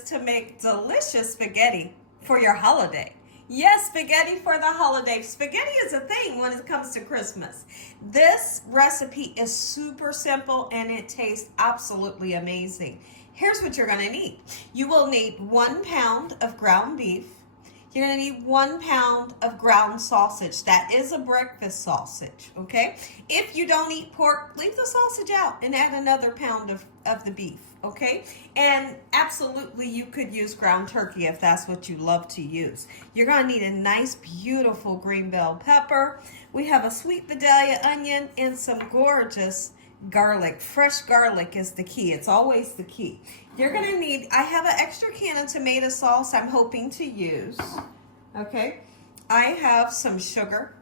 is to make delicious spaghetti for your holiday. Yes, spaghetti for the holiday. Spaghetti is a thing when it comes to Christmas. This recipe is super simple and it tastes absolutely amazing. Here's what you're going to need. You will need 1 pound of ground beef. You're going to need 1 pound of ground sausage. That is a breakfast sausage, okay? If you don't eat pork, leave the sausage out and add another pound of the beef, okay? And absolutely you could use ground turkey if that's what you love to use. You're going to need a nice, beautiful green bell pepper. We have a sweet Vidalia onion and some gorgeous garlic. Fresh garlic is the key. It's always the key. You're going to need, I have an extra can of tomato sauce I'm hoping to use. Okay. I have some sugar.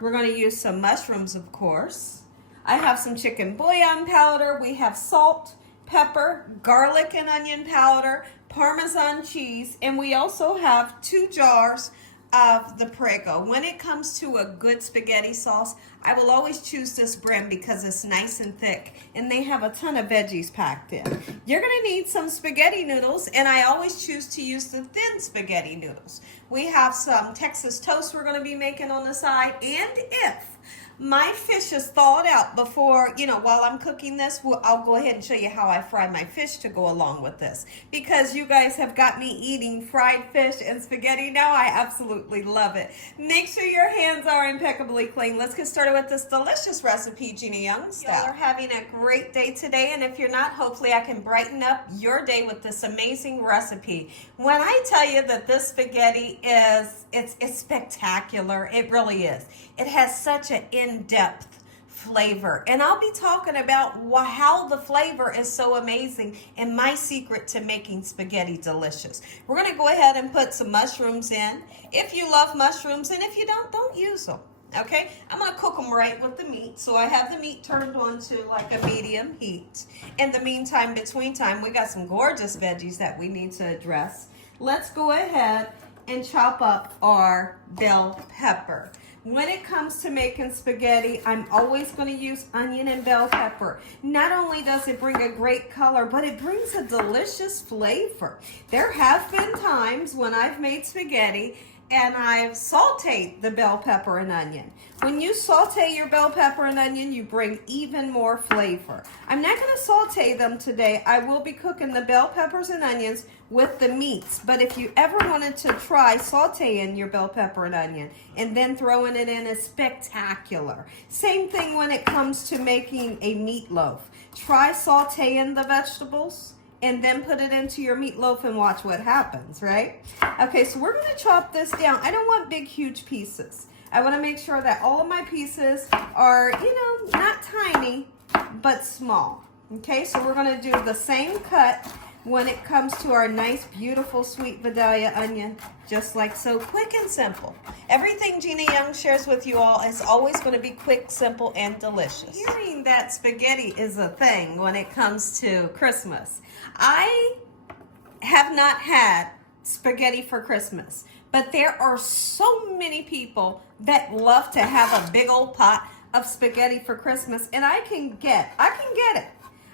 We're going to use some mushrooms, of course. I have some chicken bouillon powder. We have salt, pepper, garlic and onion powder, Parmesan cheese, and we also have 2 jars of the Prego. When it comes to a good spaghetti sauce, I will always choose this brand because it's nice and thick and they have a ton of veggies packed in. You're going to need some spaghetti noodles, and I always choose to use the thin spaghetti noodles. We have some Texas toast we're going to be making on the side, and if my fish is thawed out before, while I'm cooking this, I'll go ahead and show you how I fry my fish to go along with this. Because you guys have got me eating fried fish and spaghetti now. I absolutely love it. Make sure your hands are impeccably clean. Let's get started with this delicious recipe, Gina Young style. Y'all are having a great day today, and if you're not, hopefully I can brighten up your day with this amazing recipe. When I tell you that this spaghetti it's spectacular, it really is. It has such an in-depth flavor, and I'll be talking about how the flavor is so amazing and my secret to making spaghetti delicious. We're going to go ahead and put some mushrooms in if you love mushrooms, and if you don't use them. Okay, I'm going to cook them right with the meat. So I have the meat turned on to like a medium heat. In the meantime, between time, we got some gorgeous veggies that we need to address. Let's go ahead and chop up our bell pepper. When it comes to making spaghetti, I'm always going to use onion and bell pepper. Not only does it bring a great color, but it brings a delicious flavor. There have been times when I've made spaghetti and I've sauteed the bell pepper and onion. When you saute your bell pepper and onion, you bring even more flavor. I'm not going to saute them today. I will be cooking the bell peppers and onions with the meats. But if you ever wanted to try sauteing your bell pepper and onion and then throwing it in is spectacular. Same thing when it comes to making a meatloaf. Try sauteing the vegetables and then put it into your meatloaf and watch what happens, right? Okay, so we're going to chop this down. I don't want big, huge pieces. I want to make sure that all of my pieces are, not tiny, but small. Okay, so we're going to do the same cut when it comes to our nice, beautiful, sweet Vidalia onion, just like so. Quick and simple. Everything Gina Young shares with you all is always going to be quick, simple, and delicious. Hearing that spaghetti is a thing when it comes to Christmas. I have not had spaghetti for Christmas, but there are so many people that love to have a big old pot of spaghetti for Christmas, and I can get it.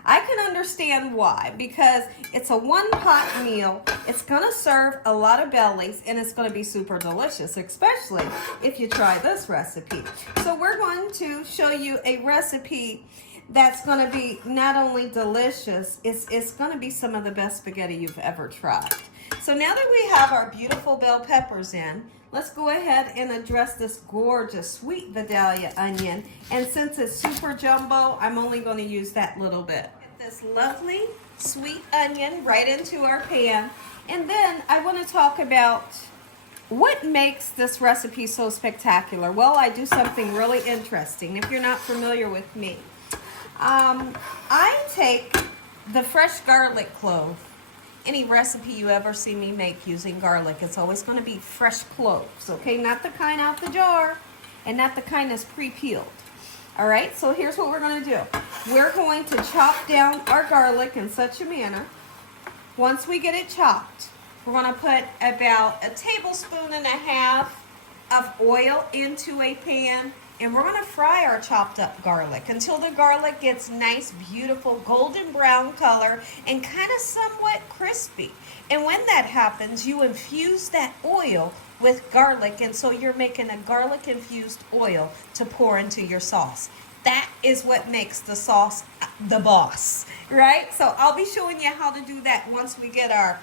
I can understand why, because it's a one-pot meal. It's going to serve a lot of bellies, and it's going to be super delicious, especially if you try this recipe. So we're going to show you a recipe that's going to be not only delicious, it's going to be some of the best spaghetti you've ever tried. So now that we have our beautiful bell peppers in, let's go ahead and address this gorgeous sweet Vidalia onion. And since it's super jumbo, I'm only going to use that little bit. Get this lovely sweet onion right into our pan. And then I want to talk about what makes this recipe so spectacular. Well, I do something really interesting if you're not familiar with me. I take the fresh garlic clove. Any recipe you ever see me make using garlic, it's always going to be fresh cloves, okay? Not the kind out the jar and not the kind that's pre-peeled. All right, so here's what we're going to do. We're going to chop down our garlic in such a manner. Once we get it chopped, we're going to put about 1.5 tablespoons of oil into a pan. And we're going to fry our chopped up garlic until the garlic gets nice, beautiful golden brown color and kind of somewhat crispy. crispy. And when that happens, you infuse that oil with garlic, and so you're making a garlic infused oil to pour into your sauce. That is what makes the sauce the boss, right? So I'll be showing you how to do that once we get our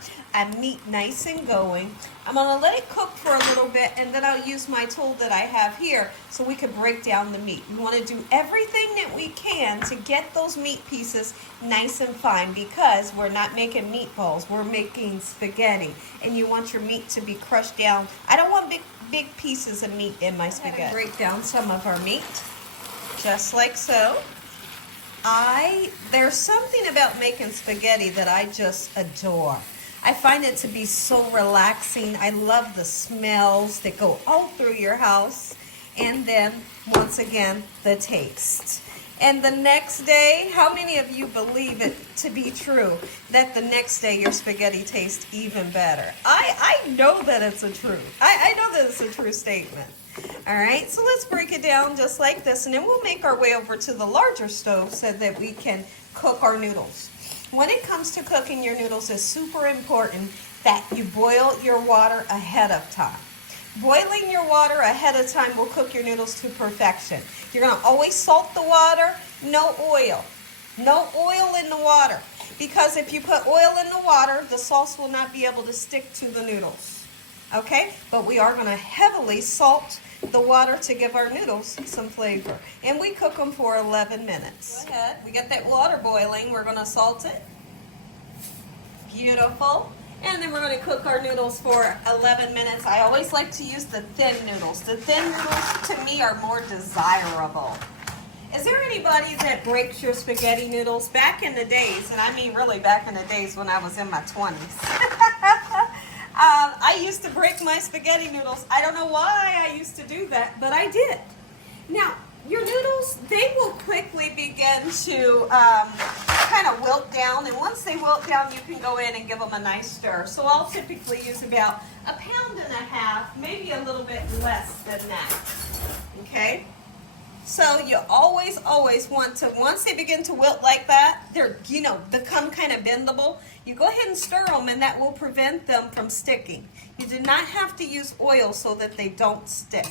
meat nice and going. I'm gonna let it cook for a little bit, and then I'll use my tool that I have here so we can break down the meat. We wanna do everything that we can to get those meat pieces nice and fine, because we're not making meatballs, we're making spaghetti, and you want your meat to be crushed down. I don't want big pieces of meat in my spaghetti. Break down some of our meat, just like so. There's something about making spaghetti that I just adore. I find it to be so relaxing. I love the smells that go all through your house. And then, once again, the taste. And the next day, how many of you believe it to be true that the next day your spaghetti tastes even better? I know that it's a truth. I know that it's a true statement. All right, so let's break it down just like this, and then we'll make our way over to the larger stove so that we can cook our noodles. When it comes to cooking your noodles, it's super important that you boil your water ahead of time. Boiling your water ahead of time will cook your noodles to perfection. You're going to always salt the water, no oil. No oil in the water, because if you put oil in the water, the sauce will not be able to stick to the noodles. Okay, but we are going to heavily salt the water to give our noodles some flavor. And we cook them for 11 minutes. Go ahead. We get that water boiling. We're going to salt it. Beautiful. And then we're going to cook our noodles for 11 minutes. I always like to use the thin noodles. The thin noodles, to me, are more desirable. Is there anybody that breaks your spaghetti noodles? Back in the days, and I mean really back in the days when I was in my 20s. I used to break my spaghetti noodles. I don't know why I used to do that, but I did. Now, your noodles, they will quickly begin to kind of wilt down, and once they wilt down, you can go in and give them a nice stir. So I'll typically use about 1.5 pounds, maybe a little bit less than that, okay? So you always want to, once they begin to wilt like that, they're, become kind of bendable, you go ahead and stir them, and that will prevent them from sticking. You do not have to use oil so that they don't stick.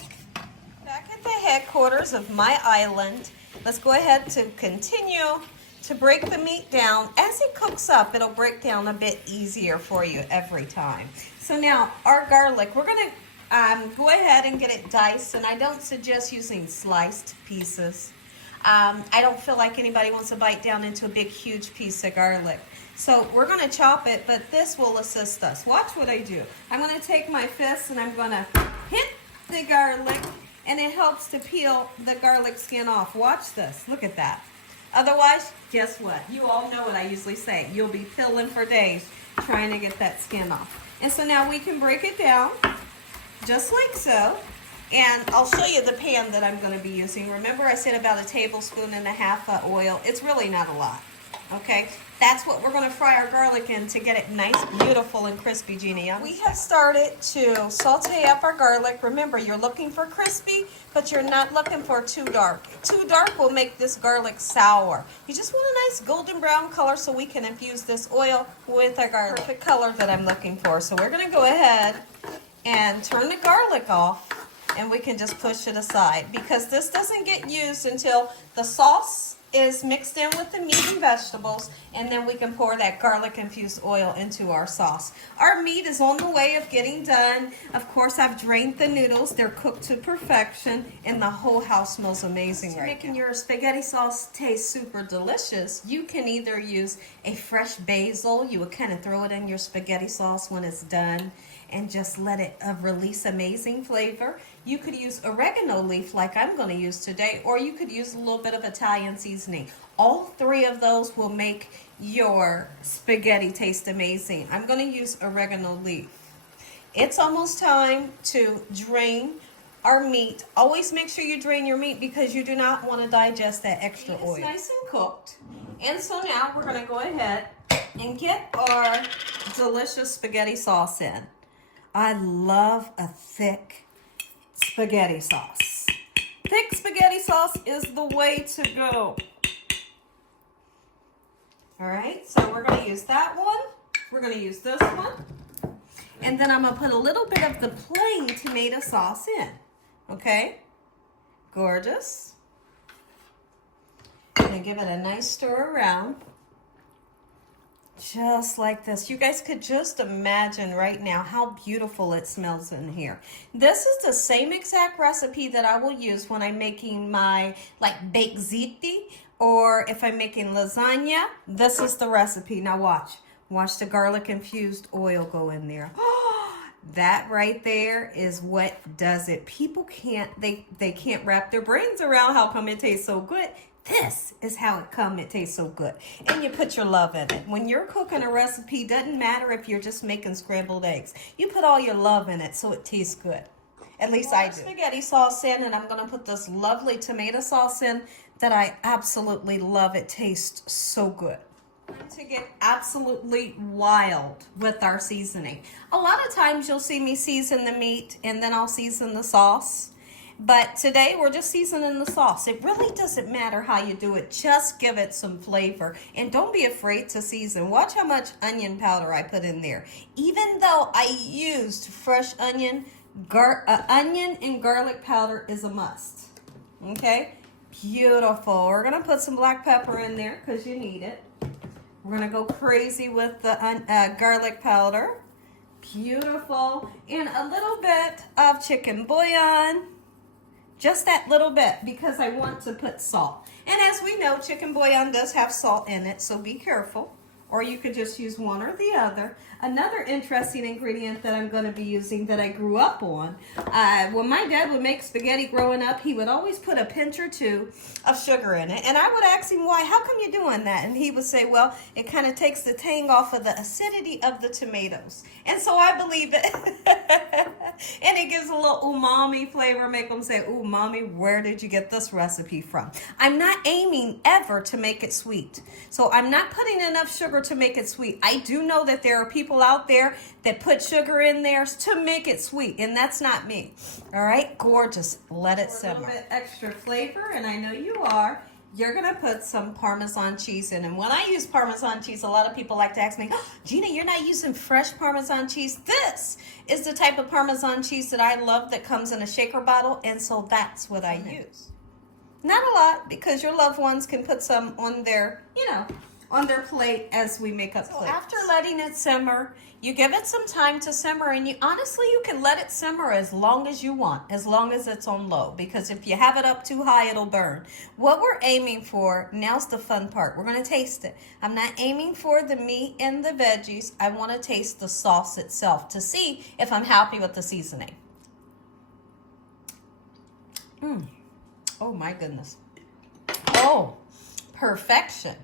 Back at the headquarters of my island, let's go ahead to continue to break the meat down. As it cooks up, it'll break down a bit easier for you every time. So now, our garlic, we're going to go ahead and get it diced, and I don't suggest using sliced pieces. I don't feel like anybody wants to bite down into a big, huge piece of garlic. So we're going to chop it, but this will assist us. Watch what I do. I'm going to take my fist and I'm going to hit the garlic, and it helps to peel the garlic skin off. Watch this. Look at that. Otherwise, guess what? You all know what I usually say. You'll be peeling for days trying to get that skin off. And so now we can break it down just like so. And I'll show you the pan that I'm going to be using. Remember I said about 1.5 tablespoons of oil. It's really not a lot. Okay, that's what we're going to fry our garlic in to get it nice, beautiful, and crispy, Gina. We have started to saute up our garlic. Remember, you're looking for crispy, but you're not looking for too dark. Too dark will make this garlic sour. You just want a nice golden brown color so we can infuse this oil with our garlic. Perfect color that I'm looking for. So we're going to go ahead and turn the garlic off, and we can just push it aside, because this doesn't get used until the sauce is mixed in with the meat and vegetables, and then we can pour that garlic infused oil into our sauce. Our meat is on the way of getting done. Of course, I've drained the noodles. They're cooked to perfection, and the whole house smells amazing right now. Making your spaghetti sauce taste super delicious, you can either use a fresh basil. You would kind of throw it in your spaghetti sauce when it's done and just let it release amazing flavor. You could use oregano leaf like I'm going to use today, or you could use a little bit of Italian seasoning. All three of those will make your spaghetti taste amazing. I'm going to use oregano leaf. It's almost time to drain our meat. Always make sure you drain your meat, because you do not want to digest that extra oil. It's nice and cooked. And so now we're going to go ahead and get our delicious spaghetti sauce in. I love a thick spaghetti sauce. Thick spaghetti sauce is the way to go. All right, so we're going to use that one. We're going to use this one. And then I'm going to put a little bit of the plain tomato sauce in. Okay? Gorgeous. And give it a nice stir around. Just like this. You guys could just imagine right now how beautiful it smells in here. This is the same exact recipe that I will use when I'm making my like baked ziti, or if I'm making lasagna. This is the recipe. Now watch. Watch the garlic infused oil go in there. That right there is what does it. People can't, they can't wrap their brains around how come it tastes so good. This is how it tastes so good. And you put your love in it. When you're cooking a recipe, doesn't matter if you're just making scrambled eggs. You put all your love in it so it tastes good. At least I do. Spaghetti sauce in, and I'm going to put this lovely tomato sauce in that I absolutely love. It tastes so good. To get absolutely wild with our seasoning. A lot of times you'll see me season the meat and then I'll season the sauce. But today we're just seasoning the sauce. It really doesn't matter how you do it. Just give it some flavor. And don't be afraid to season. Watch how much onion powder I put in there. Even though I used fresh onion, onion and garlic powder is a must. Okay? Beautiful. We're going to put some black pepper in there because you need it. We're going to go crazy with the garlic powder. Beautiful. And a little bit of chicken bouillon. Just that little bit because I want to put salt. And as we know, chicken bouillon does have salt in it, so be careful. Or you could just use one or the other. Another interesting ingredient that I'm going to be using that I grew up on. When my dad would make spaghetti growing up, he would always put a pinch or two of sugar in it. And I would ask him, why? How come you're doing that? And he would say, well, it kind of takes the tang off of the acidity of the tomatoes. And so I believe it. And it gives a little umami flavor. Make them say, ooh, mommy, where did you get this recipe from? I'm not aiming ever to make it sweet. So I'm not putting enough sugar to make it sweet. I do know that there are people out there that put sugar in there to make it sweet, and that's not me. All right, gorgeous. Let it simmer. A little bit extra flavor, and I know you are. You're going to put some Parmesan cheese in. And when I use Parmesan cheese, a lot of people like to ask me, oh, Gina, you're not using fresh Parmesan cheese. This is the type of Parmesan cheese that I love that comes in a shaker bottle, and so that's what I use. Not a lot, because your loved ones can put some on their, on their plate as we make up plates. After letting it simmer, you give it some time to simmer, and you can let it simmer as long as you want, as long as it's on low, because if you have it up too high, it'll burn. What we're aiming for, now's the fun part, we're going to taste it. I'm not aiming for the meat and the veggies. I want to taste the sauce itself to see if I'm happy with the seasoning. Oh my goodness. Oh, perfection.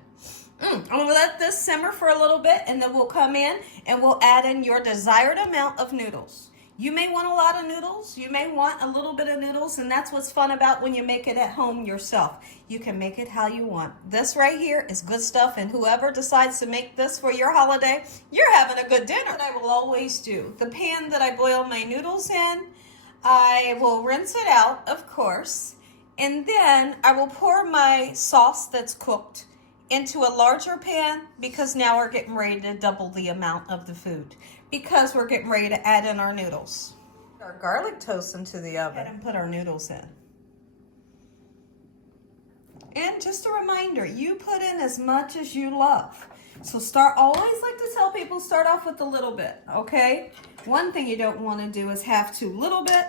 I'm going to let this simmer for a little bit, and then we'll come in and we'll add in your desired amount of noodles. You may want a lot of noodles. You may want a little bit of noodles, and that's what's fun about when you make it at home yourself. You can make it how you want. This right here is good stuff, and whoever decides to make this for your holiday, you're having a good dinner. What I will always do, the pan that I boil my noodles in, I will rinse it out, of course, and then I will pour my sauce that's cooked into a larger pan, because now we're getting ready to double the amount of the food, because we're getting ready to add in our noodles. Our garlic toast into the oven and put our noodles in. And just a reminder, you put in as much as you love. So always like to tell people, start off with a little bit, okay? One thing you don't want to do is have too little bit,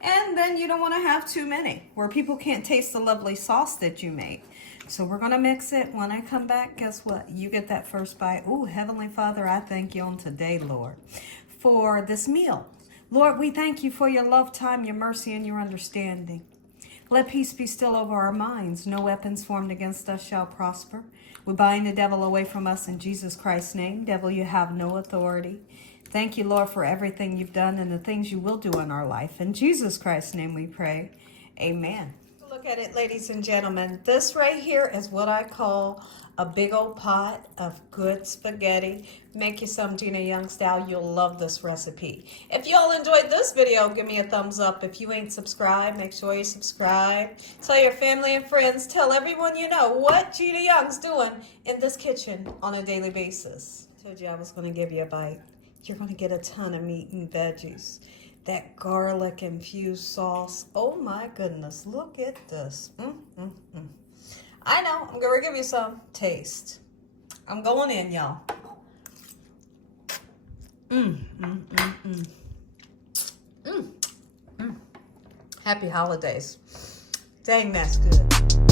and then you don't want to have too many, where people can't taste the lovely sauce that you made. So we're going to mix it. When I come back, guess what? You get that first bite. Ooh, Heavenly Father, I thank you on today, Lord, for this meal. Lord, we thank you for your love, time, your mercy, and your understanding. Let peace be still over our minds. No weapons formed against us shall prosper. We bind the devil away from us in Jesus Christ's name. Devil, you have no authority. Thank you, Lord, for everything you've done and the things you will do in our life. In Jesus Christ's name we pray. Amen. Look at it, ladies and gentlemen. This right here is what I call a big old pot of good spaghetti. Make you some Gina Young style. You'll love this recipe. If y'all enjoyed this video, give me a thumbs up. If you ain't subscribed, make sure you subscribe. Tell your family and friends. Tell everyone you know what Gina Young's doing in this kitchen on a daily basis. Told you I was going to give you a bite. You're going to get a ton of meat and veggies. That garlic infused sauce. Oh my goodness. Look at this. I know. I'm going to give you some. Taste. I'm going in, y'all. Happy holidays. Dang, that's good.